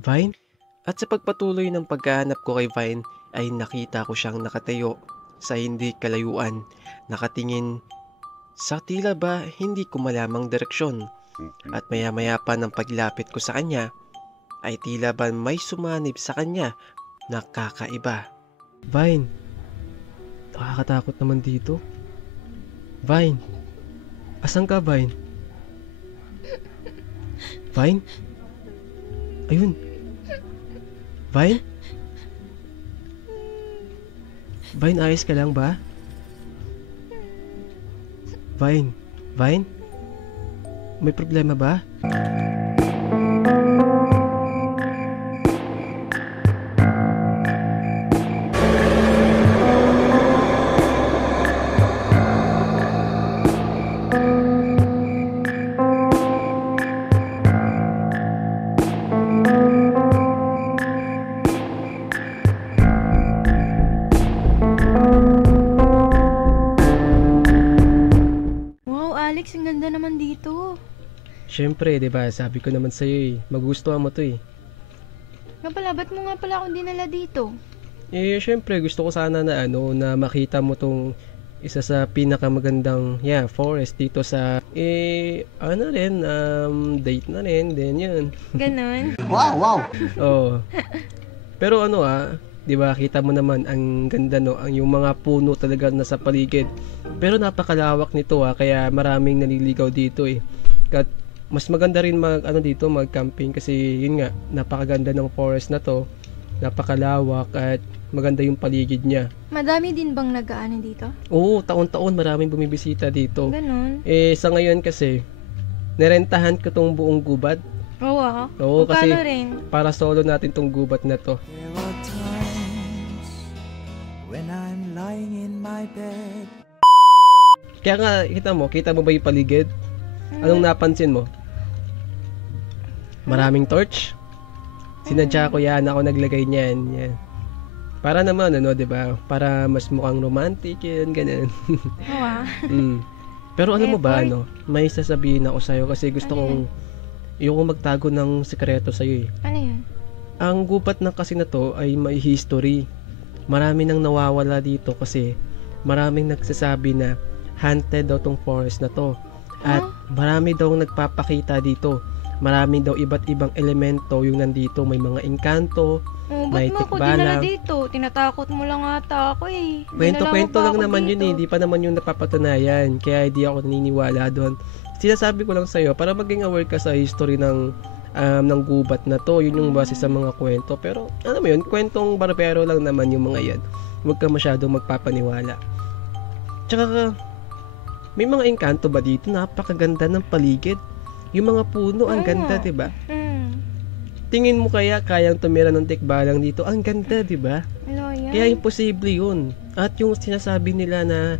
Vine? At sa pagpatuloy ng paghahanap ko kay Vine ay nakita ko siyang nakatayo sa hindi kalayuan, nakatingin sa tila ba hindi ko malamang direksyon. At maya-maya pa ng paglapit ko sa kanya ay tila ba may sumanib sa kanya na kakaiba. Vine, nakakatakot naman dito. Vine, asan ka Vine? Vine? Ayun. Vine? Vine, ayos ka lang ba? Vine? Vine? May problema ba? Wow, Alex, ang ganda naman dito. Siyempre, 'di ba? Sabi ko naman sa iyo magugustuhan mo 'to eh. Nga pala, ba't mo nga pala akong dinala dito? Siyempre gusto ko sana na na makita mo 'tong isa sa pinakamagandang forest dito sa ano rin date na rin din 'yun. Ganon? Oh. Pero 'di ba, kita mo naman ang ganda no, ang yung mga puno talaga nasa paligid. Pero napakalawak nito kaya maraming naliligaw dito eh. At mas maganda rin mag-camping kasi yun nga, napakaganda ng forest na to. Napakalawak at maganda yung paligid niya. Madami din bang nag-aano dito? Oo, taon-taon maraming bumibisita dito. Ganon? Sa ngayon kasi, nirentahan ko tong buong gubat. Oo Oo, kasi Magkano rin? para solo natin tong gubat na to. There are times when I'm lying in my bed. Kaya nga, kita mo ba yung paligid? Anong napansin mo? Maraming torch? Sinadya ko yan, ako naglagay niyan. Yan. Para naman, 'di ba? Para mas mukhang romantic yan, ganun. Oo Pero alam mo ba, Boy. may sasabihin ako sa'yo kasi gusto kong magtago ng sekreto sa'yo eh. Ano yun? Ang gubat ng kasi na to ay may history. Marami nang nawawala dito kasi maraming nagsasabi na haunted daw tong forest na to. At marami daw nagpapakita dito. Marami daw iba't ibang elemento yung nandito. May mga engkanto, may Ba't mo ako dinala tikbalang. dito? Tinatakot mo lang ata ako eh. Kwento-kwento Dinala mo pa lang ako naman dito. yun eh. Di pa naman yung napapatunayan. Kaya hindi ako naniniwala doon. Sinasabi ko lang sa'yo para maging aware ka sa history ng gubat na to. Yun yung base sa mga kwento. Pero alam mo yun, kwentong barbero lang naman yung mga yan. Huwag ka masyadong magpapaniwala. Tsaka may mga engkanto ba dito? Napakaganda ng paligid. Yung mga puno, ang ganda, 'di ba? Tingin mo kaya kayang tumira ng tikbalang dito? Ang ganda, 'di ba? Loyal. Kaya imposible 'yun. At yung sinasabi nila na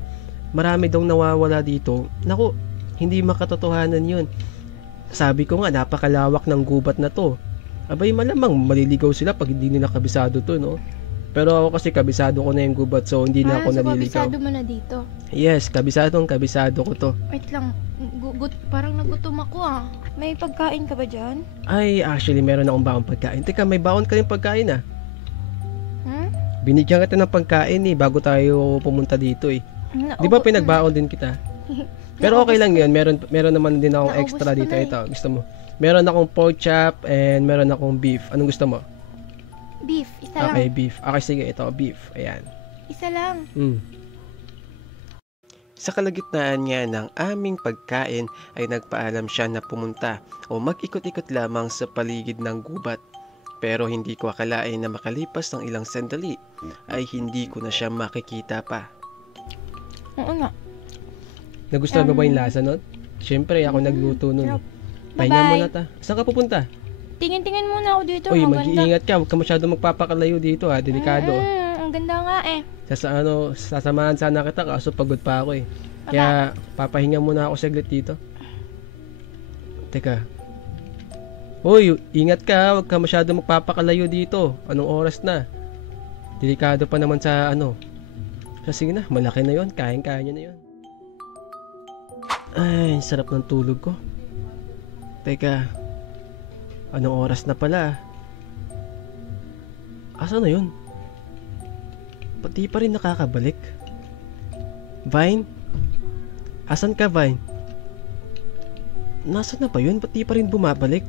marami daw nawawala dito, naku, hindi makatotohanan 'yun. Sabi ko nga, napakalawak ng gubat na 'to. Abay, malamang maliligaw sila pag hindi nila kabisado 'to, no? Pero ako kasi kabisado ko na yung gubat, so hindi na ako so naliligaw. kabisado mo na dito. Yes, kabisado ko 'to. Wait lang, parang nagutom ako May pagkain ka ba dyan? Ay, actually, meron akong baon pagkain. Teka, may baon ka rin pagkain Binigyan kita ng pagkain bago tayo pumunta dito Di ba pinagbaon din kita? Pero okay lang yun. Meron naman din akong Naubos extra ko dito. na Ito, gusto mo. Meron akong pork chop and meron akong beef. Anong gusto mo? Beef, isa Okay, lang. beef. Okay, sige. Ito, beef. Ayan. Isa lang. Sa kalagitnaan niya ng aming pagkain ay nagpaalam siya na pumunta o mag-ikot-ikot lamang sa paligid ng gubat. Pero hindi ko akalain na makalipas ng ilang sandali ay hindi ko na siya makikita pa. Oo nga. Nagustuhan mo ba yung lasa nun? Siyempre, ako nagluto nun. Sarap. Pahinga mo Bye-bye. na ta. Saan ka pupunta? Tingin-tingin muna ako dito. Uy, Ang ganda. mag-iingat ka. Huwag ka masyado magpapakalayo dito Delikado. Ang ganda nga eh. Sasamahan sana kita kaso pagod pa ako Kaya papahinga muna ako saglit dito. Teka. Uy, ingat ka. Huwag ka masyado magpapakalayo dito. Anong oras na? Delikado pa naman sa So sige na, malaki na yon. Kayang-kaya niya na yon. Ay, sarap ng tulog ko. Teka. Anong oras na pala? Asa na yun? Pati pa rin nakakabalik. Vine? Asan ka, Vine? Nasaan na ba yun? Pati pa rin bumabalik.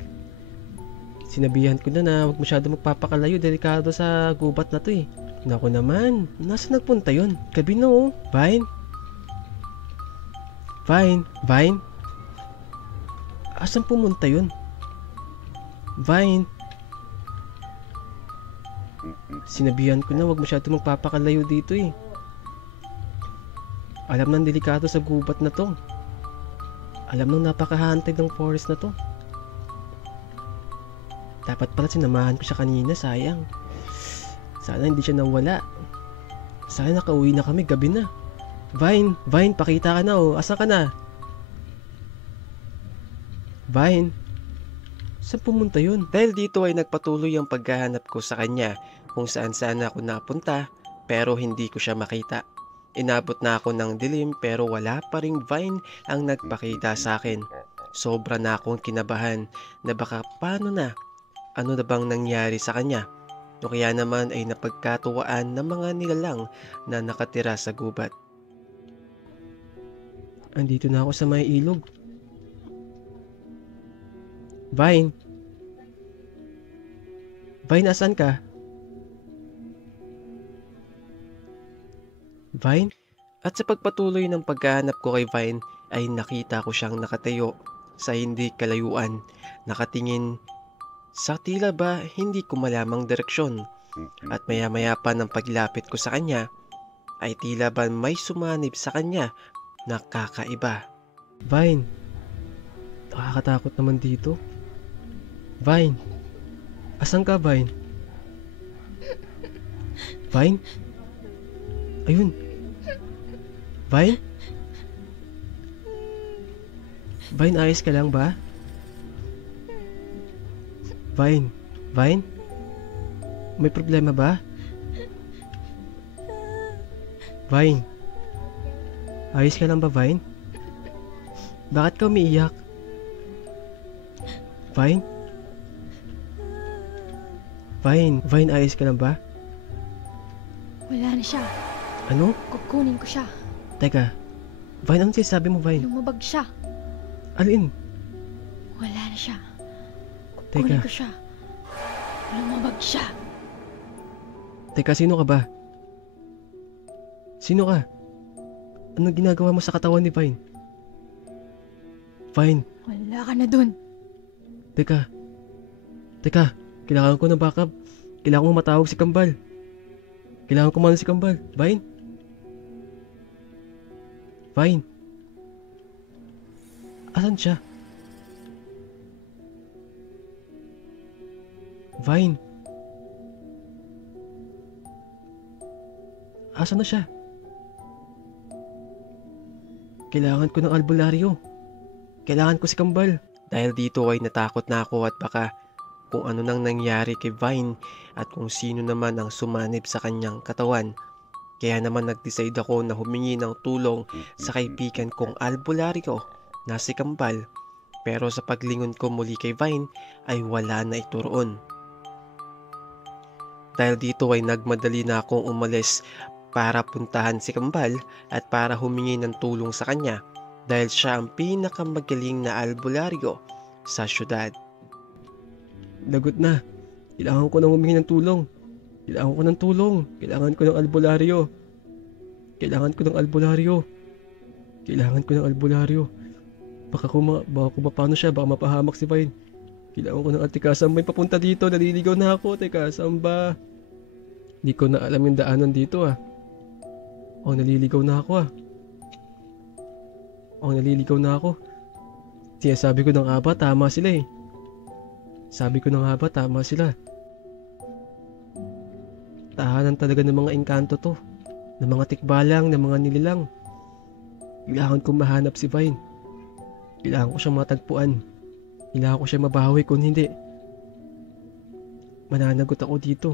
Sinabihan ko na huwag masyado magpapakalayo, delikado sa gubat na to eh. Naku naman, nasaan nagpunta yun? Gabi na oh. Vine? Vine? Vine? Asan pumunta yun? Vine? Sinabihan ko na huwag masyado magpapakalayo dito eh. Alam ng delikado sa gubat na to. Alam ng napakahantay ng forest na to. Dapat pala sinamahan ko siya kanina, sayang. Sana hindi siya nawala. Sana nakauwi na kami, gabi na. Vine, Vine, pakita ka na oh. Asa ka na? Vine? Saan pumunta yun? Dahil dito ay nagpatuloy ang paghahanap ko sa kanya kung saan ako napunta pero hindi ko siya makita. Inabot na ako ng dilim pero wala pa ring Vine ang nagpakita sa akin. Sobra na akong kinabahan na baka paano na? Ano na bang nangyari sa kanya? O kaya naman ay napagkatuwaan ng mga nilalang na nakatira sa gubat. Andito na ako sa may ilog. Vine? Vine, asan ka? Vine? At sa pagpatuloy ng paghahanap ko kay Vine ay nakita ko siyang nakatayo sa hindi kalayuan, nakatingin sa tila ba hindi ko malamang direksyon. At maya-maya pa ng paglapit ko sa kanya ay tila ba may sumanib sa kanya na kakaiba. Vine, nakakatakot naman dito. Vine, asan ka, Vine? Vine? Ayun. Vine? Vine, ayos ka lang ba? Vine? Vine? May problema ba? Vine? Ayos ka lang ba, Vine? Bakit ka umiiyak? Vine? Vine? Vine, ayos ka lang ba? Wala na siya. Ano? Kukunin ko siya. Teka, Vine, anong sinasabi mo, Vine? Lumabag siya. Alin? Wala na siya. Teka. Kukunin ko siya. Lumabag siya. Teka, sino ka ba? Sino ka? Anong ginagawa mo sa katawan ni Vine? Vine, Wala ka na dun. teka. Teka, kailangan ko ng backup. Kailangan ko matawag si Kambal. Kailangan ko man si Kambal. Vine? Vine? Asan siya? Vine? Asan na siya? Kailangan ko ng albularyo. Kailangan ko si Kambal. Dahil dito ay natakot na ako at baka kung ano nang nangyari kay Vine at kung sino naman ang sumanib sa kanyang katawan. Kaya naman nag-decide ako na humingi ng tulong sa kaibigan kong albularyo na si Kambal. Pero sa paglingon ko muli kay Vine ay wala na ito roon. Dahil dito ay nagmadali na akong umalis para puntahan si Kambal at para humingi ng tulong sa kanya dahil siya ang pinakamagaling na albularyo sa syudad. Lagot na. Kailangan ko nang humingi ng tulong. Kailangan ko ng tulong. Kailangan ko ng albularyo. Kailangan ko ng albularyo. Kailangan ko ng albularyo. Baka paano siya, baka mapahamak si Vine. Kailangan ko ng atikasan. May papunta dito, naliligaw na ako. Teka, saan ba? Hindi ko na alam yung daanan dito ah. Oh, naliligaw na ako ah. Oh, naliligaw na ako. Sinasabi ko ng aba, tama sila eh. Sabi ko ng aba, tama sila. Tahanan talaga ng mga engkanto to. Ng mga tikbalang, ng mga nililang. Kailangan ko mahanap si Vine. Kailangan ko siyang matagpuan. Kailangan ko siyang mabawi kung hindi. Mananagot ako dito.